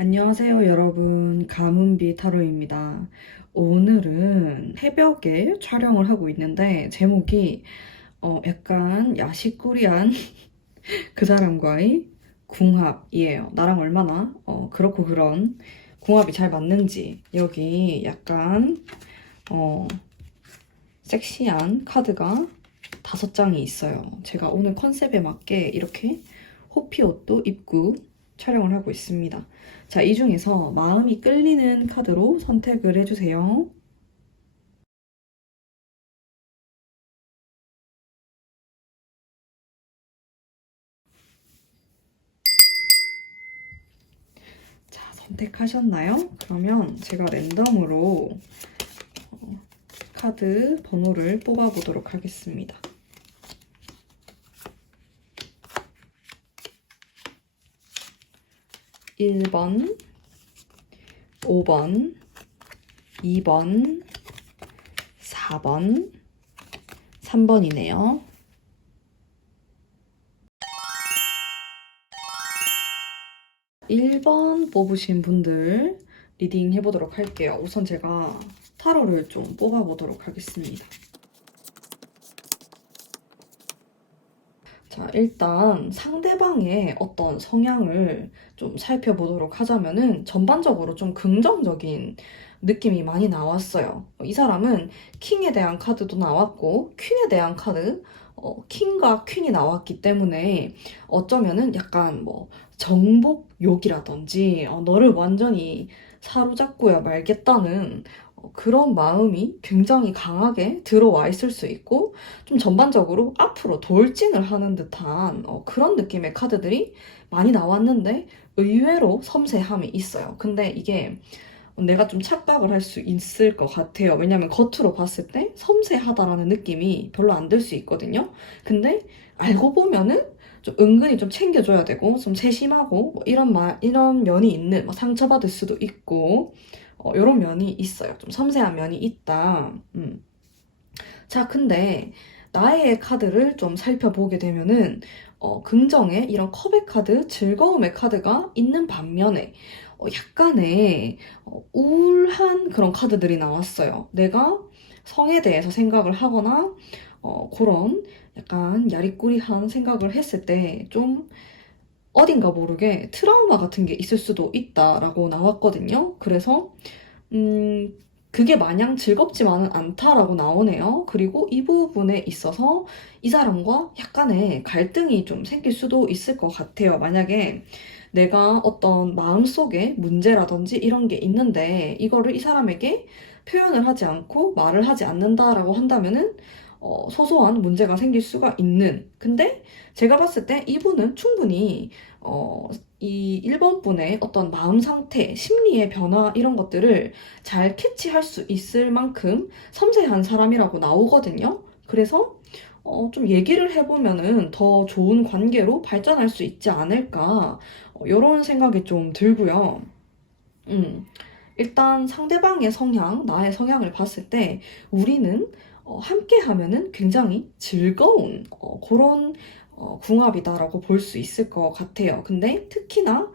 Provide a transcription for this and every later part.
안녕하세요, 여러분. 가문비 타로입니다. 오늘은 새벽에 촬영을 하고 있는데, 제목이 약간 야식꾸리한 그 사람과의 궁합이에요. 나랑 얼마나 그렇고 그런 궁합이 잘 맞는지. 여기 약간 어, 섹시한 카드가 5장이 있어요. 제가 오늘 컨셉에 맞게 이렇게 호피 옷도 입고 촬영을 하고 있습니다. 자, 이 중에서 마음이 끌리는 카드로 선택을 해주세요. 자, 선택하셨나요? 그러면 제가 랜덤으로 카드 번호를 뽑아보도록 하겠습니다. 1번, 5번, 2번, 4번, 3번이네요. 1번 뽑으신 분들 리딩 해보도록 할게요. 우선 제가 타로를 좀 뽑아보도록 하겠습니다. 자, 일단 상대방의 어떤 성향을 좀 살펴보도록 하자면은 전반적으로 좀 긍정적인 느낌이 많이 나왔어요. 이 사람은 킹에 대한 카드도 나왔고 퀸에 대한 카드, 킹과 퀸이 나왔기 때문에 어쩌면은 약간 뭐 정복욕이라든지 너를 완전히 사로잡고야 말겠다는 그런 마음이 굉장히 강하게 들어와 있을 수 있고 좀 전반적으로 앞으로 돌진을 하는 듯한 그런 느낌의 카드들이 많이 나왔는데 의외로 섬세함이 있어요. 근데 이게 내가 좀 착각을 할 수 있을 것 같아요. 왜냐면 겉으로 봤을 때 섬세하다라는 느낌이 별로 안 들 수 있거든요. 근데 알고 보면은 좀 은근히 좀 챙겨줘야 되고 좀 세심하고 뭐 이런 면이 있는 뭐 상처받을 수도 있고 이런 면이 있어요. 좀 섬세한 면이 있다. 자, 근데 나의 카드를 좀 살펴보게 되면은 긍정의 이런 컵의 카드, 즐거움의 카드가 있는 반면에 약간의 우울한 그런 카드들이 나왔어요. 내가 성에 대해서 생각을 하거나 그런 약간 야리꾸리한 생각을 했을 때 좀 어딘가 모르게 트라우마 같은 게 있을 수도 있다라고 나왔거든요. 그래서 음, 그게 마냥 즐겁지만은 않다라고 나오네요. 그리고 이 부분에 있어서 이 사람과 약간의 갈등이 좀 생길 수도 있을 것 같아요. 만약에 내가 어떤 마음속에 문제라든지 이런 게 있는데 이거를 이 사람에게 표현을 하지 않고 말을 하지 않는다라고 한다면은 소소한 문제가 생길 수가 있는. 근데 제가 봤을 때 이분은 충분히 이 1번 분의 어떤 마음 상태, 심리의 변화 이런 것들을 잘 캐치할 수 있을 만큼 섬세한 사람이라고 나오거든요. 그래서 좀 얘기를 해보면은 더 좋은 관계로 발전할 수 있지 않을까, 이런 생각이 좀 들고요. 음, 일단 상대방의 성향, 나의 성향을 봤을 때 우리는 함께 하면은 굉장히 즐거운 그런 궁합이다라고 볼 수 있을 것 같아요. 근데 특히나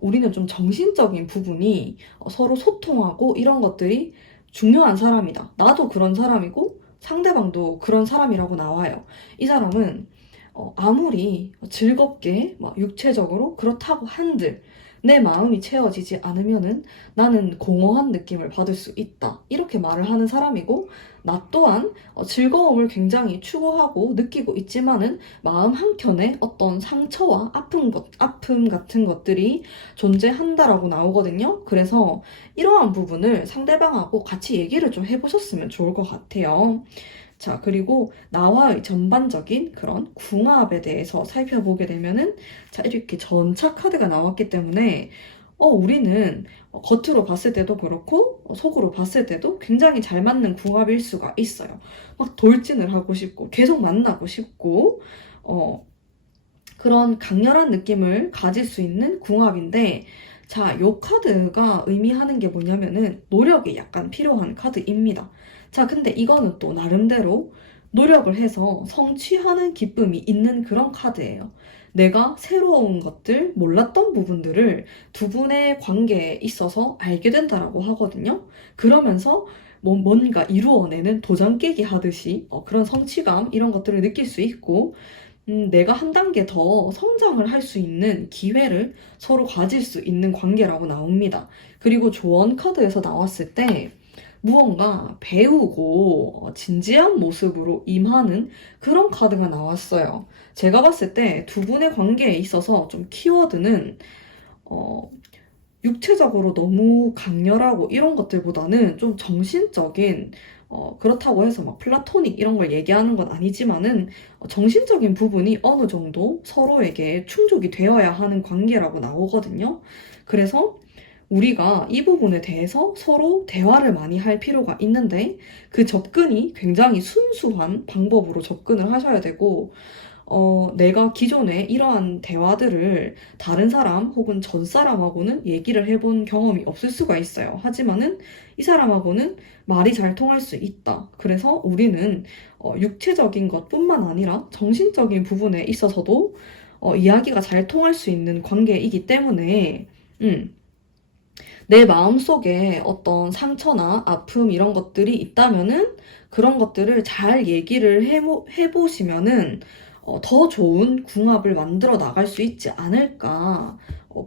우리는 좀 정신적인 부분이 서로 소통하고 이런 것들이 중요한 사람이다. 나도 그런 사람이고 상대방도 그런 사람이라고 나와요. 이 사람은 아무리 즐겁게 막 육체적으로 그렇다고 한들 내 마음이 채워지지 않으면은 나는 공허한 느낌을 받을 수 있다. 이렇게 말을 하는 사람이고, 나 또한 즐거움을 굉장히 추구하고 느끼고 있지만은 마음 한켠에 어떤 상처와 아픔 같은 것들이 존재한다라고 나오거든요. 그래서 이러한 부분을 상대방하고 같이 얘기를 좀 해보셨으면 좋을 것 같아요. 자, 그리고 나와의 전반적인 그런 궁합에 대해서 살펴보게 되면은, 자, 이렇게 전차 카드가 나왔기 때문에, 우리는 겉으로 봤을 때도 그렇고, 속으로 봤을 때도 굉장히 잘 맞는 궁합일 수가 있어요. 막 돌진을 하고 싶고, 계속 만나고 싶고, 어, 그런 강렬한 느낌을 가질 수 있는 궁합인데, 자, 요 카드가 의미하는 게 뭐냐면은 노력이 약간 필요한 카드입니다. 자, 근데 이거는 또 나름대로 노력을 해서 성취하는 기쁨이 있는 그런 카드예요. 내가 새로운 것들, 몰랐던 부분들을 두 분의 관계에 있어서 알게 된다라고 하거든요. 그러면서 뭔가 이루어내는 도장 깨기 하듯이 그런 성취감 이런 것들을 느낄 수 있고 내가 한 단계 더 성장을 할 수 있는 기회를 서로 가질 수 있는 관계라고 나옵니다. 그리고 조언 카드에서 나왔을 때 무언가 배우고 진지한 모습으로 임하는 그런 카드가 나왔어요. 제가 봤을 때 두 분의 관계에 있어서 좀 키워드는 어, 육체적으로 너무 강렬하고 이런 것들보다는 좀 정신적인 그렇다고 해서 막 플라토닉 이런 걸 얘기하는 건 아니지만은 정신적인 부분이 어느 정도 서로에게 충족이 되어야 하는 관계라고 나오거든요. 그래서 우리가 이 부분에 대해서 서로 대화를 많이 할 필요가 있는데 그 접근이 굉장히 순수한 방법으로 접근을 하셔야 되고 내가 기존에 이러한 대화들을 다른 사람 혹은 전 사람하고는 얘기를 해본 경험이 없을 수가 있어요. 하지만은 이 사람하고는 말이 잘 통할 수 있다. 그래서 우리는 육체적인 것뿐만 아니라 정신적인 부분에 있어서도 이야기가 잘 통할 수 있는 관계이기 때문에 내 마음속에 어떤 상처나 아픔 이런 것들이 있다면은 그런 것들을 잘 얘기를 해보시면은 더 좋은 궁합을 만들어 나갈 수 있지 않을까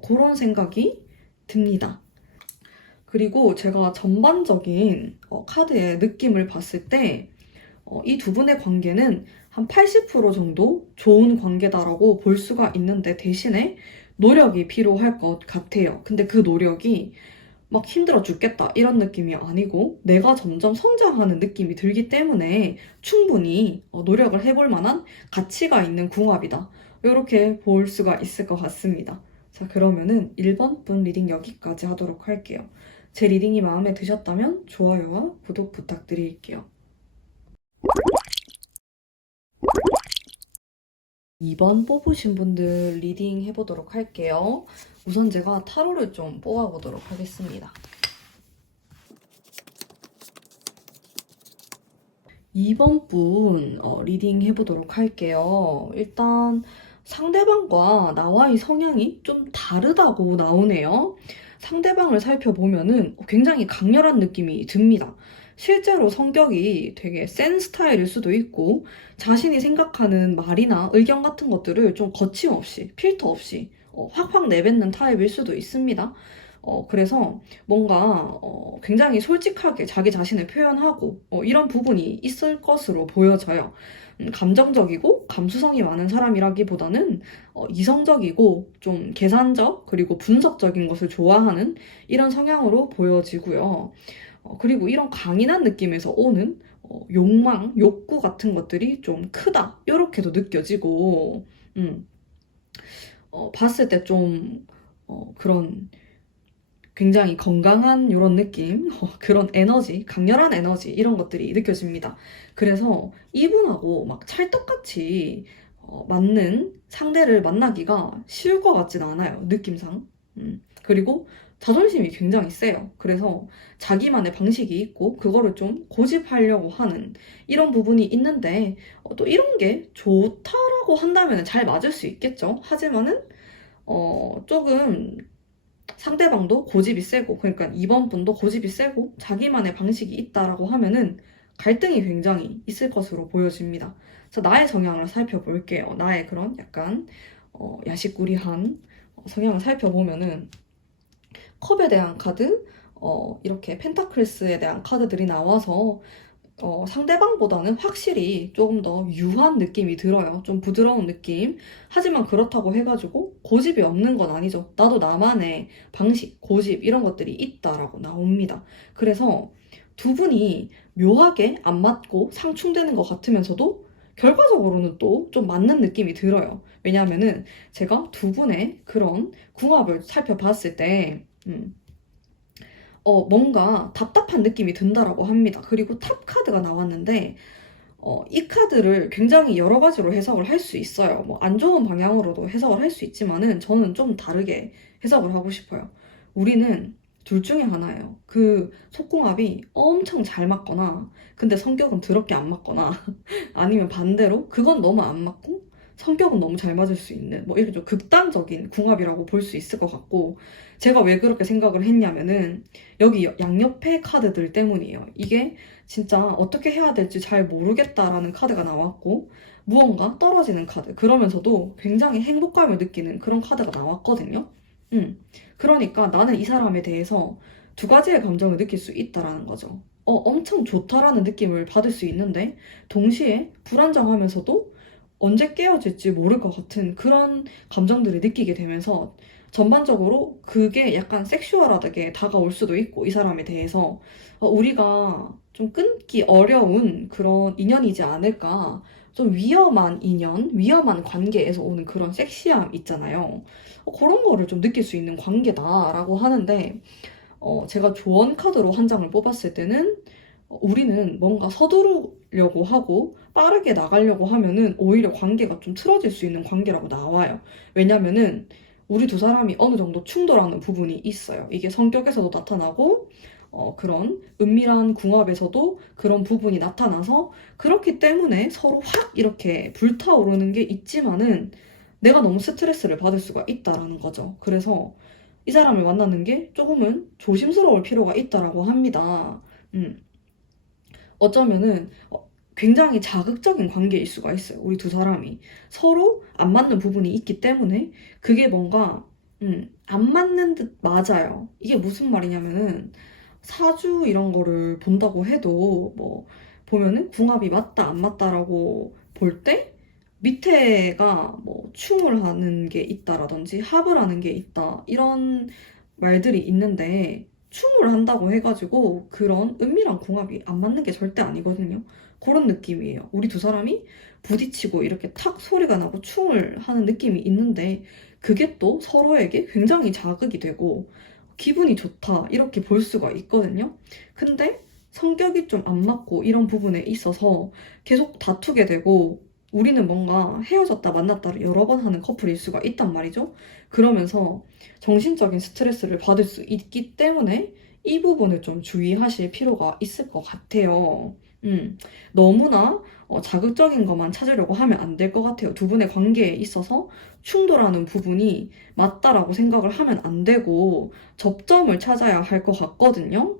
그런 생각이 듭니다. 그리고 제가 전반적인 카드의 느낌을 봤을 때 이 두 분의 관계는 한 80% 정도 좋은 관계다라고 볼 수가 있는데 대신에 노력이 필요할 것 같아요. 근데 그 노력이 막 힘들어 죽겠다 이런 느낌이 아니고 내가 점점 성장하는 느낌이 들기 때문에 충분히 노력을 해볼 만한 가치가 있는 궁합이다. 이렇게 볼 수가 있을 것 같습니다. 자, 그러면은 1번 분 리딩 여기까지 하도록 할게요. 제 리딩이 마음에 드셨다면 좋아요와 구독 부탁드릴게요. 2번 뽑으신 분들 리딩 해보도록 할게요. 우선 제가 타로를 좀 뽑아보도록 하겠습니다. 2번 분 리딩 해보도록 할게요. 일단 상대방과 나와의 성향이 좀 다르다고 나오네요. 상대방을 살펴보면은 굉장히 강렬한 느낌이 듭니다. 실제로 성격이 되게 센 스타일일 수도 있고 자신이 생각하는 말이나 의견 같은 것들을 좀 거침없이 필터 없이 확확 내뱉는 타입일 수도 있습니다. 그래서 뭔가 굉장히 솔직하게 자기 자신을 표현하고 이런 부분이 있을 것으로 보여져요. 감정적이고 감수성이 많은 사람이라기보다는 이성적이고 좀 계산적 그리고 분석적인 것을 좋아하는 이런 성향으로 보여지고요. 그리고 이런 강인한 느낌에서 오는 욕망, 욕구 같은 것들이 좀 크다 이렇게도 느껴지고 봤을 때 좀 그런 굉장히 건강한 이런 느낌, 그런 에너지, 강렬한 에너지 이런 것들이 느껴집니다. 그래서 이분하고 막 찰떡같이 맞는 상대를 만나기가 쉬울 것 같진 않아요. 느낌상. 그리고 자존심이 굉장히 세요. 그래서 자기만의 방식이 있고 그거를 좀 고집하려고 하는 이런 부분이 있는데 또 이런 게 좋다라고 한다면 잘 맞을 수 있겠죠. 하지만은 조금 상대방도 고집이 세고 그러니까 이번 분도 고집이 세고 자기만의 방식이 있다라고 하면은 갈등이 굉장히 있을 것으로 보여집니다. 자, 나의 성향을 살펴볼게요. 나의 그런 약간 야식구리한 성향을 살펴보면은 컵에 대한 카드, 이렇게 펜타클스에 대한 카드들이 나와서 상대방보다는 확실히 조금 더 유한 느낌이 들어요. 좀 부드러운 느낌. 하지만 그렇다고 해가지고 고집이 없는 건 아니죠. 나도 나만의 방식, 고집 이런 것들이 있다라고 나옵니다. 그래서 두 분이 묘하게 안 맞고 상충되는 것 같으면서도 결과적으로는 또 좀 맞는 느낌이 들어요. 왜냐하면은 제가 두 분의 그런 궁합을 살펴봤을 때 뭔가 답답한 느낌이 든다라고 합니다. 그리고 탑 카드가 나왔는데, 이 카드를 굉장히 여러 가지로 해석을 할 수 있어요. 뭐, 안 좋은 방향으로도 해석을 할 수 있지만은, 저는 좀 다르게 해석을 하고 싶어요. 우리는 둘 중에 하나예요. 그 속궁합이 엄청 잘 맞거나, 근데 성격은 더럽게 안 맞거나, 아니면 반대로 그건 너무 안 맞고, 성격은 너무 잘 맞을 수 있는, 뭐 이렇게 좀 극단적인 궁합이라고 볼 수 있을 것 같고, 제가 왜 그렇게 생각을 했냐면은, 여기 양옆에 카드들 때문이에요. 이게 진짜 어떻게 해야 될지 잘 모르겠다라는 카드가 나왔고, 무언가 떨어지는 카드. 그러면서도 굉장히 행복감을 느끼는 그런 카드가 나왔거든요. 그러니까 나는 이 사람에 대해서 두 가지의 감정을 느낄 수 있다라는 거죠. 엄청 좋다라는 느낌을 받을 수 있는데, 동시에 불안정하면서도 언제 깨어질지 모를 것 같은 그런 감정들을 느끼게 되면서 전반적으로 그게 약간 섹슈얼하게 다가올 수도 있고, 이 사람에 대해서 우리가 좀 끊기 어려운 그런 인연이지 않을까. 좀 위험한 인연, 위험한 관계에서 오는 그런 섹시함 있잖아요. 그런 거를 좀 느낄 수 있는 관계다라고 하는데, 제가 조언 카드로 한 장을 뽑았을 때는 우리는 뭔가 서두르려고 하고 빠르게 나가려고 하면은 오히려 관계가 좀 틀어질 수 있는 관계라고 나와요. 왜냐면은 우리 두 사람이 어느 정도 충돌하는 부분이 있어요. 이게 성격에서도 나타나고 그런 은밀한 궁합에서도 그런 부분이 나타나서 그렇기 때문에 서로 확 이렇게 불타오르는 게 있지만은 내가 너무 스트레스를 받을 수가 있다라는 거죠. 그래서 이 사람을 만나는 게 조금은 조심스러울 필요가 있다라고 합니다. 음. 어쩌면은 굉장히 자극적인 관계일 수가 있어요. 우리 두 사람이 서로 안 맞는 부분이 있기 때문에 그게 뭔가 안 맞는 듯 맞아요. 이게 무슨 말이냐면은 사주 이런 거를 본다고 해도 뭐 보면은 궁합이 맞다 안 맞다라고 볼 때 밑에가 뭐 충을 하는 게 있다라든지 합을 하는 게 있다 이런 말들이 있는데 충을 한다고 해가지고 그런 은밀한 궁합이 안 맞는 게 절대 아니거든요. 그런 느낌이에요. 우리 두 사람이 부딪히고 이렇게 탁 소리가 나고 충을 하는 느낌이 있는데 그게 또 서로에게 굉장히 자극이 되고 기분이 좋다 이렇게 볼 수가 있거든요. 근데 성격이 좀 안 맞고 이런 부분에 있어서 계속 다투게 되고 우리는 뭔가 헤어졌다 만났다를 여러 번 하는 커플일 수가 있단 말이죠. 그러면서 정신적인 스트레스를 받을 수 있기 때문에 이 부분을 좀 주의하실 필요가 있을 것 같아요. 너무나 자극적인 것만 찾으려고 하면 안 될 것 같아요. 두 분의 관계에 있어서 충돌하는 부분이 맞다라고 생각을 하면 안 되고 접점을 찾아야 할 것 같거든요.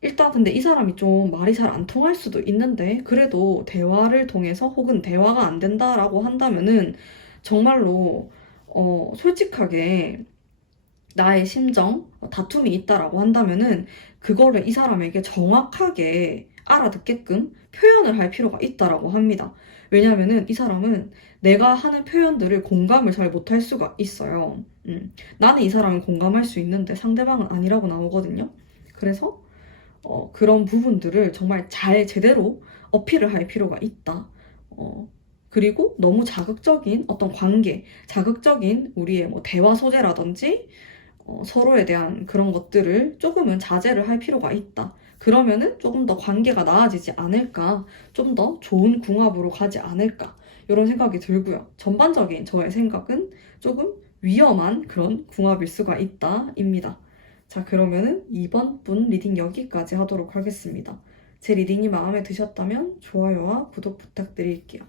일단 근데 이 사람이 좀 말이 잘 안 통할 수도 있는데 그래도 대화를 통해서 혹은 대화가 안 된다라고 한다면은 정말로 솔직하게 나의 심정, 다툼이 있다라고 한다면은 그거를 이 사람에게 정확하게 알아듣게끔 표현을 할 필요가 있다라고 합니다. 왜냐면은 이 사람은 내가 하는 표현들을 공감을 잘 못할 수가 있어요. 나는 이 사람을 공감할 수 있는데 상대방은 아니라고 나오거든요. 그래서 그런 부분들을 정말 잘 제대로 어필을 할 필요가 있다. 그리고 너무 자극적인 어떤 관계, 자극적인 우리의 뭐 대화 소재라든지 서로에 대한 그런 것들을 조금은 자제를 할 필요가 있다. 그러면은 조금 더 관계가 나아지지 않을까, 좀 더 좋은 궁합으로 가지 않을까, 이런 생각이 들고요. 전반적인 저의 생각은 조금 위험한 그런 궁합일 수가 있다입니다. 자, 그러면은 이번 분 리딩 여기까지 하도록 하겠습니다. 제 리딩이 마음에 드셨다면 좋아요와 구독 부탁드릴게요.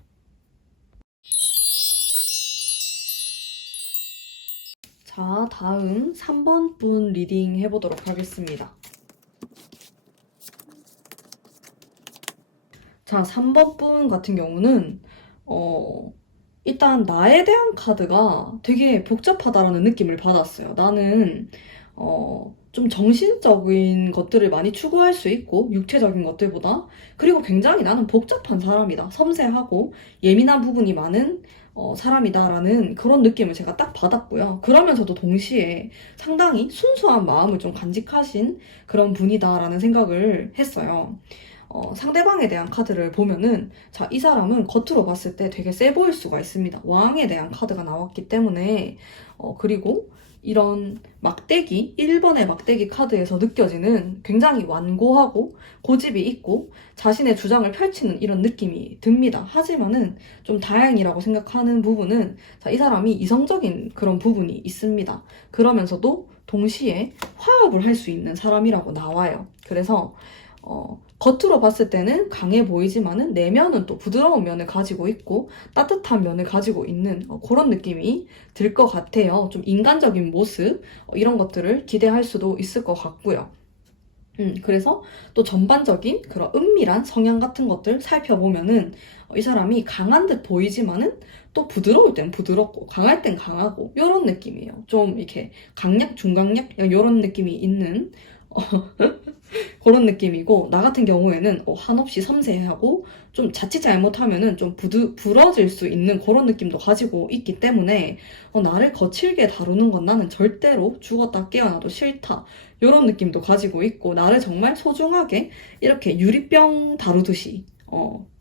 자, 다음 3번 분 리딩 해보도록 하겠습니다. 자, 3번 분 같은 경우는 일단 나에 대한 카드가 되게 복잡하다라는 느낌을 받았어요. 나는 좀 정신적인 것들을 많이 추구할 수 있고 육체적인 것들보다 그리고 굉장히 나는 복잡한 사람이다. 섬세하고 예민한 부분이 많은 사람이다라는 그런 느낌을 제가 딱 받았고요. 그러면서도 동시에 상당히 순수한 마음을 좀 간직하신 그런 분이다라는 생각을 했어요. 상대방에 대한 카드를 보면은 자, 이 사람은 겉으로 봤을 때 되게 세 보일 수가 있습니다. 왕에 대한 카드가 나왔기 때문에 그리고 이런 막대기, 1번의 막대기 카드에서 느껴지는 굉장히 완고하고 고집이 있고 자신의 주장을 펼치는 이런 느낌이 듭니다. 하지만은 좀 다행이라고 생각하는 부분은 이 사람이 이성적인 그런 부분이 있습니다. 그러면서도 동시에 화합을 할 수 있는 사람이라고 나와요. 그래서 겉으로 봤을 때는 강해 보이지만은 내면은 또 부드러운 면을 가지고 있고 따뜻한 면을 가지고 있는 그런 느낌이 들 것 같아요. 좀 인간적인 모습 이런 것들을 기대할 수도 있을 것 같고요. 그래서 또 전반적인 그런 은밀한 성향 같은 것들 살펴보면은 이 사람이 강한 듯 보이지만은 또 부드러울 땐 부드럽고 강할 땐 강하고 이런 느낌이에요. 좀 이렇게 강약, 중강약 이런 느낌이 있는 그런 느낌이고 나 같은 경우에는 한없이 섬세하고 좀 자칫 잘못하면은 좀 부러질 수 있는 그런 느낌도 가지고 있기 때문에 나를 거칠게 다루는 건 나는 절대로 죽었다 깨어나도 싫다 이런 느낌도 가지고 있고 나를 정말 소중하게 이렇게 유리병 다루듯이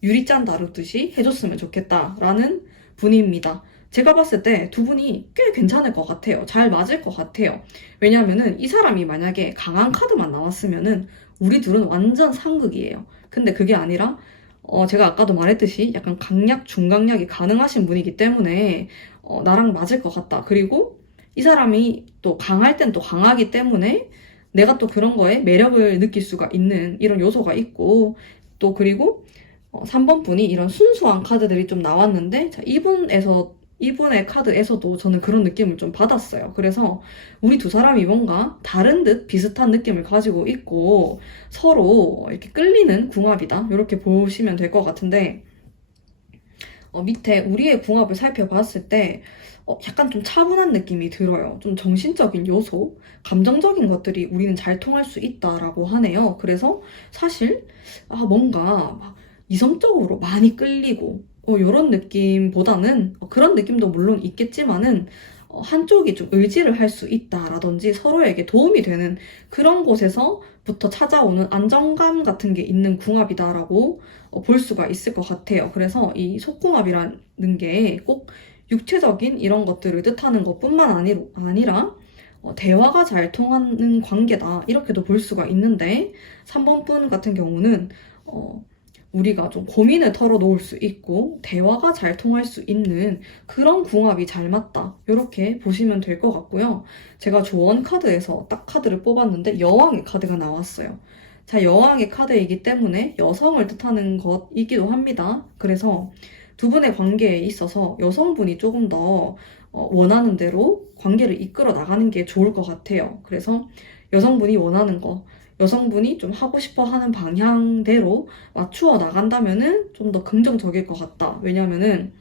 유리잔 다루듯이 해줬으면 좋겠다라는 분입니다. 제가 봤을 때 두 분이 꽤 괜찮을 것 같아요. 잘 맞을 것 같아요. 왜냐면은 이 사람이 만약에 강한 카드만 나왔으면은 우리 둘은 완전 상극이에요. 근데 그게 아니라 제가 아까도 말했듯이 약간 강약, 중강약이 가능하신 분이기 때문에 나랑 맞을 것 같다. 그리고 이 사람이 또 강할 땐 또 강하기 때문에 내가 또 그런 거에 매력을 느낄 수가 있는 이런 요소가 있고 또 그리고 3번 분이 이런 순수한 카드들이 좀 나왔는데 자, 이분의 카드에서도 저는 그런 느낌을 좀 받았어요. 그래서 우리 두 사람이 뭔가 다른 듯 비슷한 느낌을 가지고 있고 서로 이렇게 끌리는 궁합이다. 이렇게 보시면 될 것 같은데 밑에 우리의 궁합을 살펴봤을 때 약간 좀 차분한 느낌이 들어요. 좀 정신적인 요소, 감정적인 것들이 우리는 잘 통할 수 있다라고 하네요. 그래서 사실 뭔가 막 이성적으로 많이 끌리고 이런 느낌보다는 그런 느낌도 물론 있겠지만은 한쪽이 좀 의지를 할 수 있다라든지 서로에게 도움이 되는 그런 곳에서부터 찾아오는 안정감 같은 게 있는 궁합이다라고 볼 수가 있을 것 같아요. 그래서 이 속궁합이라는 게 꼭 육체적인 이런 것들을 뜻하는 것뿐만 아니라 대화가 잘 통하는 관계다 이렇게도 볼 수가 있는데 3번 분 같은 경우는 우리가 좀 고민을 털어놓을 수 있고 대화가 잘 통할 수 있는 그런 궁합이 잘 맞다 이렇게 보시면 될 것 같고요. 제가 조언 카드에서 딱 카드를 뽑았는데 여왕의 카드가 나왔어요. 자, 여왕의 카드이기 때문에 여성을 뜻하는 것이기도 합니다. 그래서 두 분의 관계에 있어서 여성분이 조금 더 원하는 대로 관계를 이끌어 나가는 게 좋을 것 같아요. 그래서 여성분이 원하는 거 여성분이 좀 하고 싶어 하는 방향대로 맞추어 나간다면은 좀 더 긍정적일 것 같다. 왜냐면은,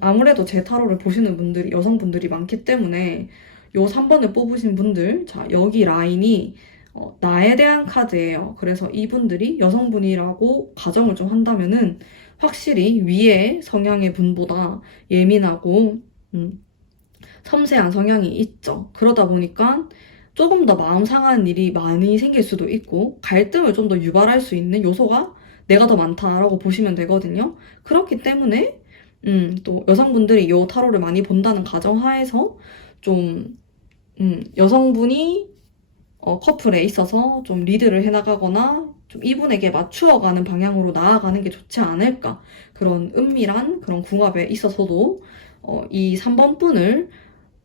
아무래도 제 타로를 보시는 분들이 여성분들이 많기 때문에 요 3번을 뽑으신 분들, 자, 여기 라인이 나에 대한 카드예요. 그래서 이분들이 여성분이라고 가정을 좀 한다면은 확실히 위에 성향의 분보다 예민하고, 섬세한 성향이 있죠. 그러다 보니까 조금 더 마음 상하는 일이 많이 생길 수도 있고 갈등을 좀 더 유발할 수 있는 요소가 내가 더 많다라고 보시면 되거든요. 그렇기 때문에 또 여성분들이 이 타로를 많이 본다는 가정하에서 좀 여성분이 커플에 있어서 좀 리드를 해나가거나 좀 이분에게 맞추어가는 방향으로 나아가는 게 좋지 않을까. 그런 은밀한 그런 궁합에 있어서도 이 3번 분을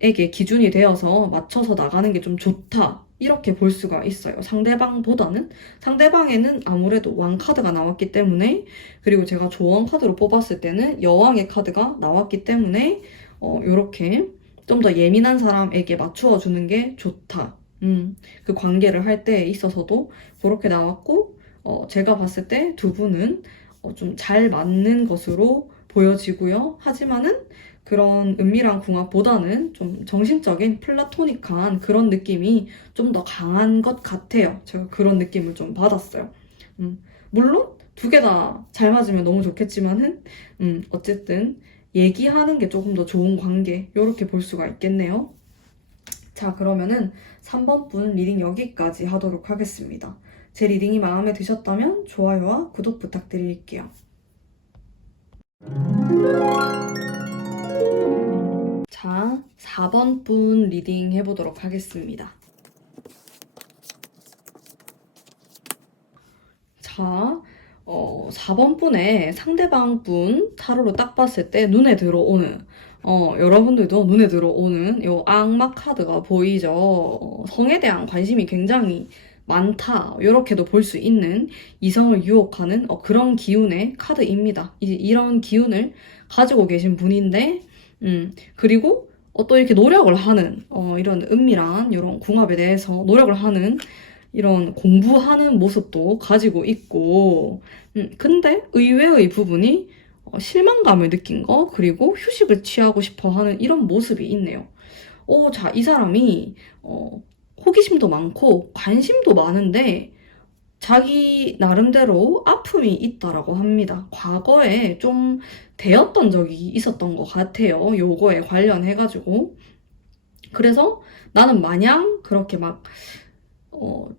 에게 기준이 되어서 맞춰서 나가는 게 좀 좋다. 이렇게 볼 수가 있어요. 상대방에는 아무래도 왕 카드가 나왔기 때문에 그리고 제가 조언 카드로 뽑았을 때는 여왕의 카드가 나왔기 때문에 이렇게 좀 더 예민한 사람에게 맞추어 주는 게 좋다. 그 관계를 할 때에 있어서도 그렇게 나왔고 제가 봤을 때 두 분은 좀 잘 맞는 것으로 보여지고요. 하지만은 그런 은밀한 궁합보다는 좀 정신적인 플라토닉한 그런 느낌이 좀 더 강한 것 같아요. 제가 그런 느낌을 좀 받았어요. 물론 두 개 다 잘 맞으면 너무 좋겠지만은 어쨌든 얘기하는 게 조금 더 좋은 관계 이렇게 볼 수가 있겠네요. 자, 그러면은 3번 분 리딩 여기까지 하도록 하겠습니다. 제 리딩이 마음에 드셨다면 좋아요와 구독 부탁드릴게요. 자, 4번 분 리딩 해보도록 하겠습니다. 자, 4번 분의 상대방 분 타로로 딱 봤을 때 눈에 들어오는, 여러분들도 눈에 들어오는 요 악마 카드가 보이죠? 성에 대한 관심이 굉장히 많다. 이렇게도 볼 수 있는 이성을 유혹하는 그런 기운의 카드입니다. 이제 이런 기운을 가지고 계신 분인데, 그리고 또 이렇게 노력을 하는, 이런 은밀한 이런 궁합에 대해서 노력을 하는 이런 공부하는 모습도 가지고 있고, 근데 의외의 부분이 실망감을 느낀 거, 그리고 휴식을 취하고 싶어 하는 이런 모습이 있네요. 자, 이 사람이, 호기심도 많고, 관심도 많은데, 자기 나름대로 아픔이 있다라고 합니다. 과거에 좀 되었던 적이 있었던 것 같아요. 요거에 관련해가지고. 그래서 나는 마냥 그렇게 막,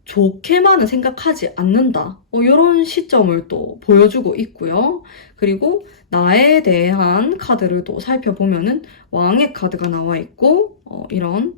좋게만은 생각하지 않는다. 이런 시점을 또 보여주고 있고요. 그리고 나에 대한 카드를 또 살펴보면은 왕의 카드가 나와 있고, 이런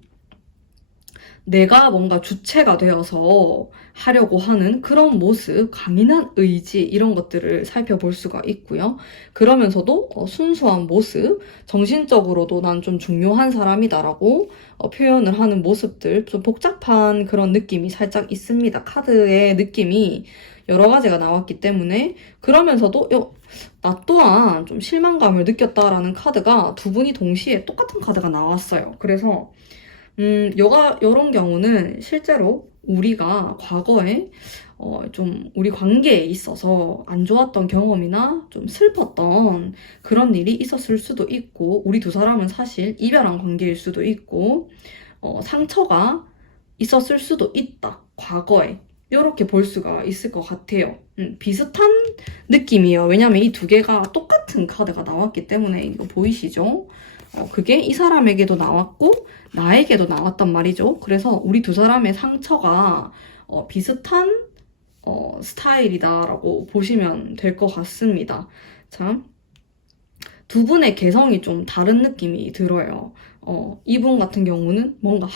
내가 뭔가 주체가 되어서 하려고 하는 그런 모습, 강인한 의지 이런 것들을 살펴볼 수가 있고요. 그러면서도 순수한 모습, 정신적으로도 난 좀 중요한 사람이다라고 표현을 하는 모습들, 좀 복잡한 그런 느낌이 살짝 있습니다. 카드의 느낌이 여러 가지가 나왔기 때문에. 그러면서도 나 또한 좀 실망감을 느꼈다라는 카드가 두 분이 동시에 똑같은 카드가 나왔어요. 그래서 요런 경우는 실제로 우리가 과거에 좀 우리 관계에 있어서 안 좋았던 경험이나 좀 슬펐던 그런 일이 있었을 수도 있고, 우리 두 사람은 사실 이별한 관계일 수도 있고, 상처가 있었을 수도 있다, 과거에. 이렇게 볼 수가 있을 것 같아요. 비슷한 느낌이에요. 왜냐면 이 두 개가 똑같은 카드가 나왔기 때문에. 이거 보이시죠? 그게 이 사람에게도 나왔고 나에게도 나왔단 말이죠. 그래서 우리 두 사람의 상처가 비슷한 스타일이다라고 보시면 될 것 같습니다. 자, 두 분의 개성이 좀 다른 느낌이 들어요. 이분 같은 경우는 뭔가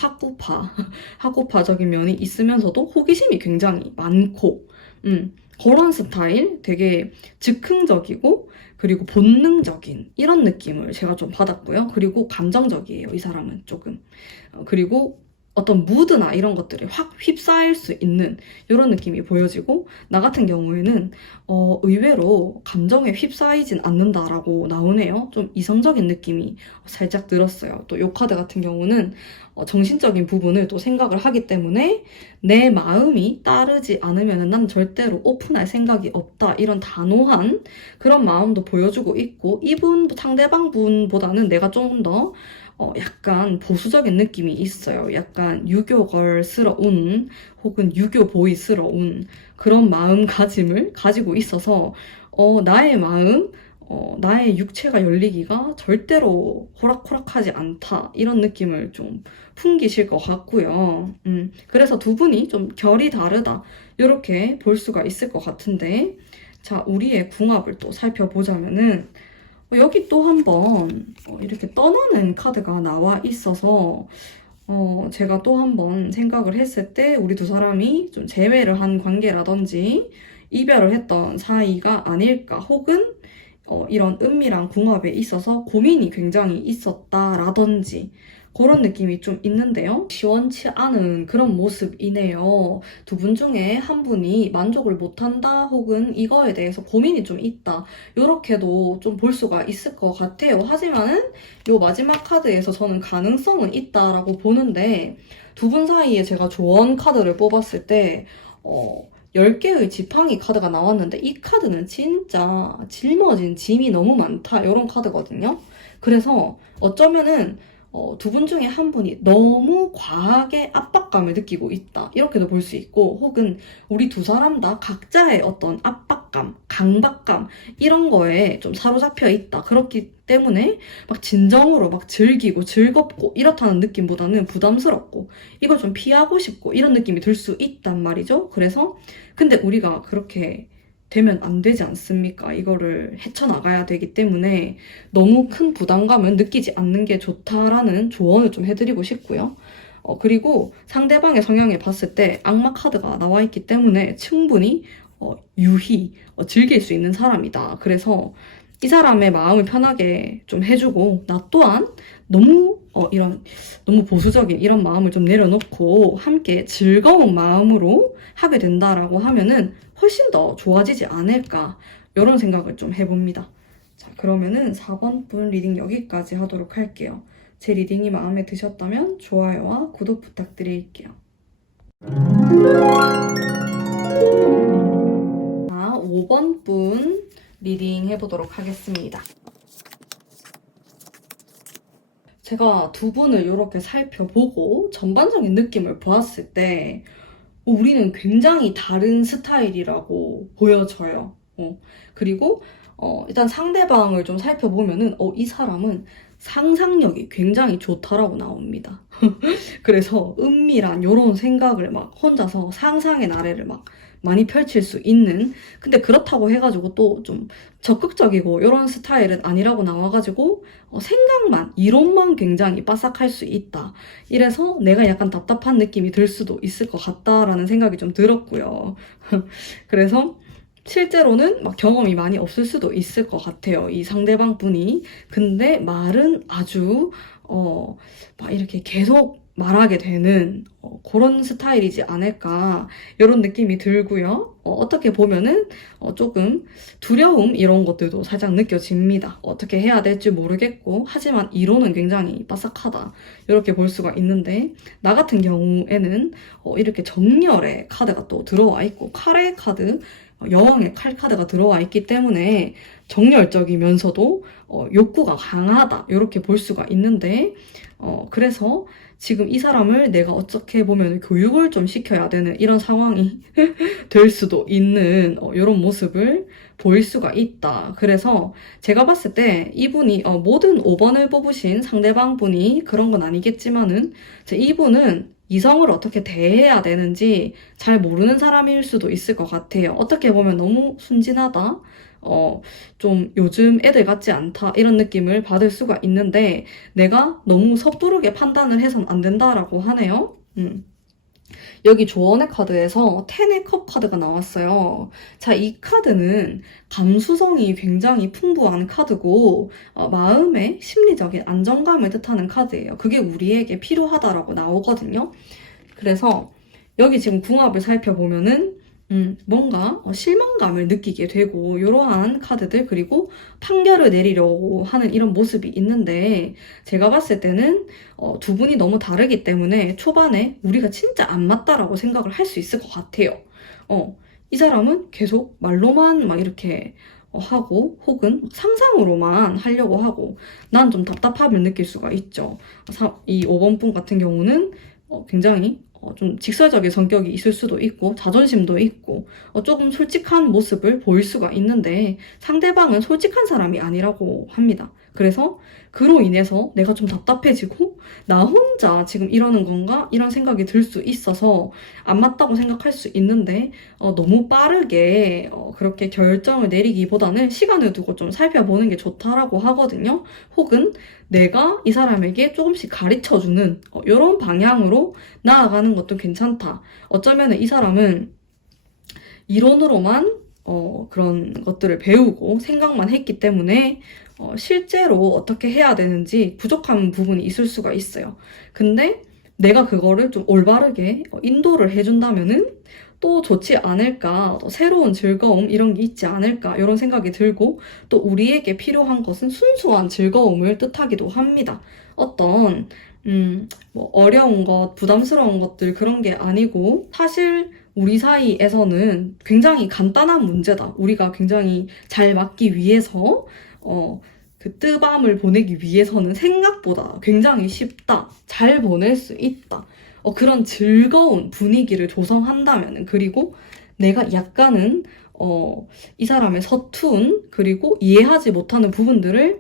학구파적인 면이 있으면서도 호기심이 굉장히 많고, 그런 스타일, 되게 즉흥적이고, 그리고 본능적인 이런 느낌을 제가 좀 받았고요. 그리고 감정적이에요, 이 사람은 조금. 그리고 어떤 무드나 이런 것들에 확 휩싸일 수 있는 이런 느낌이 보여지고, 나 같은 경우에는 의외로 감정에 휩싸이진 않는다라고 나오네요. 좀 이성적인 느낌이 살짝 들었어요. 또 요 카드 같은 경우는 정신적인 부분을 또 생각을 하기 때문에 내 마음이 따르지 않으면 난 절대로 오픈할 생각이 없다, 이런 단호한 그런 마음도 보여주고 있고, 이분 상대방 분보다는 내가 좀 더 약간 보수적인 느낌이 있어요. 약간 유교걸스러운 혹은 유교보이스러운 그런 마음가짐을 가지고 있어서 나의 마음, 나의 육체가 열리기가 절대로 호락호락하지 않다, 이런 느낌을 좀 풍기실 것 같고요. 그래서 두 분이 좀 결이 다르다, 이렇게 볼 수가 있을 것 같은데, 자, 우리의 궁합을 또 살펴보자면은 여기 또 한번 이렇게 떠나는 카드가 나와 있어서 제가 또 한번 생각을 했을 때 우리 두 사람이 좀 재회를 한 관계라든지 이별을 했던 사이가 아닐까, 혹은 이런 은밀한 궁합에 있어서 고민이 굉장히 있었다라든지 그런 느낌이 좀 있는데요. 시원치 않은 그런 모습이네요. 두 분 중에 한 분이 만족을 못한다, 혹은 이거에 대해서 고민이 좀 있다, 이렇게도 좀 볼 수가 있을 것 같아요. 하지만은 요 마지막 카드에서 저는 가능성은 있다라고 보는데, 두 분 사이에 제가 조언 카드를 뽑았을 때 10개의 지팡이 카드가 나왔는데, 이 카드는 진짜 짊어진 짐이 너무 많다, 이런 카드거든요. 그래서 어쩌면은 두 분 중에 한 분이 너무 과하게 압박감을 느끼고 있다, 이렇게도 볼 수 있고, 혹은 우리 두 사람 다 각자의 어떤 압박감, 강박감 이런 거에 좀 사로잡혀 있다, 그렇기 때문에 막 진정으로 막 즐기고 즐겁고 이렇다는 느낌보다는 부담스럽고 이걸 좀 피하고 싶고 이런 느낌이 들 수 있단 말이죠. 그래서 근데 우리가 그렇게 되면 안 되지 않습니까? 이거를 헤쳐나가야 되기 때문에 너무 큰 부담감은 느끼지 않는 게 좋다라는 조언을 좀 해드리고 싶고요. 그리고 상대방의 성향에 봤을 때 악마 카드가 나와 있기 때문에 충분히 유희, 즐길 수 있는 사람이다. 그래서 이 사람의 마음을 편하게 좀 해주고, 나 또한 너무 보수적인 이런 마음을 좀 내려놓고 함께 즐거운 마음으로 하게 된다라고 하면은 훨씬 더 좋아지지 않을까, 이런 생각을 좀 해봅니다. 자, 그러면은 4번 분 리딩 여기까지 하도록 할게요. 제 리딩이 마음에 드셨다면 좋아요와 구독 부탁드릴게요. 자, 5번 분 리딩 해보도록 하겠습니다. 제가 두 분을 이렇게 살펴보고 전반적인 느낌을 보았을 때 우리는 굉장히 다른 스타일이라고 보여져요. 그리고 일단 상대방을 좀 살펴보면은 이 사람은 상상력이 굉장히 좋다라고 나옵니다. 그래서 은밀한 이런 생각을 막 혼자서 상상의 나래를 막 많이 펼칠 수 있는, 근데 그렇다고 해가지고 또 좀 적극적이고 이런 스타일은 아니라고 나와가지고 생각만, 이론만 굉장히 빠삭할 수 있다. 이래서 내가 약간 답답한 느낌이 들 수도 있을 것 같다라는 생각이 좀 들었고요. 그래서 실제로는 막 경험이 많이 없을 수도 있을 것 같아요. 이 상대방 분이. 근데 말은 아주 막 이렇게 계속 말하게 되는 그런 스타일이지 않을까, 이런 느낌이 들고요. 어떻게 보면은 조금 두려움 이런 것들도 살짝 느껴집니다. 어떻게 해야 될지 모르겠고, 하지만 이론은 굉장히 빠삭하다, 이렇게 볼 수가 있는데, 나 같은 경우에는 이렇게 정렬의 카드가 또 들어와 있고, 칼의 카드, 여왕의 칼 카드가 들어와 있기 때문에 정열적이면서도 욕구가 강하다, 이렇게 볼 수가 있는데, 그래서 지금 이 사람을 내가 어떻게 보면 교육을 좀 시켜야 되는 이런 상황이 될 수도 있는 이런 모습을 보일 수가 있다. 그래서 제가 봤을 때 이분이 모든 5번을 뽑으신 상대방 분이 그런 건 아니겠지만은, 이분은 이성을 어떻게 대해야 되는지 잘 모르는 사람일 수도 있을 것 같아요. 어떻게 보면 너무 순진하다, 좀 요즘 애들 같지 않다, 이런 느낌을 받을 수가 있는데, 내가 너무 섣부르게 판단을 해선 안 된다라고 하네요. 여기 조언의 카드에서 텐의 컵 카드가 나왔어요. 자, 이 카드는 감수성이 굉장히 풍부한 카드고, 마음의 심리적인 안정감을 뜻하는 카드예요. 그게 우리에게 필요하다라고 나오거든요. 그래서 여기 지금 궁합을 살펴보면은 뭔가 실망감을 느끼게 되고, 이러한 카드들, 그리고 판결을 내리려고 하는 이런 모습이 있는데, 제가 봤을 때는 두 분이 너무 다르기 때문에 초반에 우리가 진짜 안 맞다라고 생각을 할 수 있을 것 같아요. 이 사람은 계속 말로만 막 이렇게 하고, 혹은 상상으로만 하려고 하고, 난 좀 답답함을 느낄 수가 있죠. 이 5번 분 같은 경우는 굉장히 좀 직설적인 성격이 있을 수도 있고, 자존심도 있고, 조금 솔직한 모습을 보일 수가 있는데, 상대방은 솔직한 사람이 아니라고 합니다. 그래서 그로 인해서 내가 좀 답답해지고, 나 혼자 지금 이러는 건가, 이런 생각이 들 수 있어서 안 맞다고 생각할 수 있는데, 너무 빠르게 그렇게 결정을 내리기보다는 시간을 두고 좀 살펴보는 게 좋다라고 하거든요. 혹은 내가 이 사람에게 조금씩 가르쳐주는 이런 방향으로 나아가는 것도 괜찮다. 어쩌면 이 사람은 이론으로만 그런 것들을 배우고 생각만 했기 때문에 실제로 어떻게 해야 되는지 부족한 부분이 있을 수가 있어요. 근데 내가 그거를 좀 올바르게 인도를 해준다면은 또 좋지 않을까, 또 새로운 즐거움 이런 게 있지 않을까, 이런 생각이 들고, 또 우리에게 필요한 것은 순수한 즐거움을 뜻하기도 합니다. 어떤 뭐 어려운 것, 부담스러운 것들 그런 게 아니고, 사실 우리 사이에서는 굉장히 간단한 문제다, 우리가 굉장히 잘 맞기 위해서 그 뜨밤을 보내기 위해서는 생각보다 굉장히 쉽다, 잘 보낼 수 있다, 그런 즐거운 분위기를 조성한다면, 그리고 내가 약간은 이 사람의 서툰, 그리고 이해하지 못하는 부분들을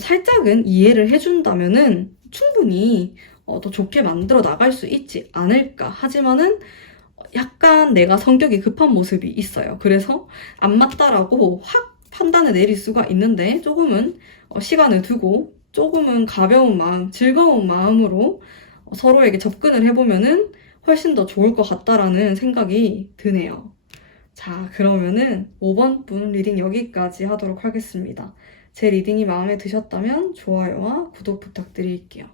살짝은 이해를 해준다면은 충분히 더 좋게 만들어 나갈 수 있지 않을까. 하지만은 약간 내가 성격이 급한 모습이 있어요. 그래서 안 맞다라고 확 판단을 내릴 수가 있는데 조금은 시간을 두고 조금은 가벼운 마음, 즐거운 마음으로 서로에게 접근을 해보면은 훨씬 더 좋을 것 같다라는 생각이 드네요. 자, 그러면은 5번 분 리딩 여기까지 하도록 하겠습니다. 제 리딩이 마음에 드셨다면 좋아요와 구독 부탁드릴게요.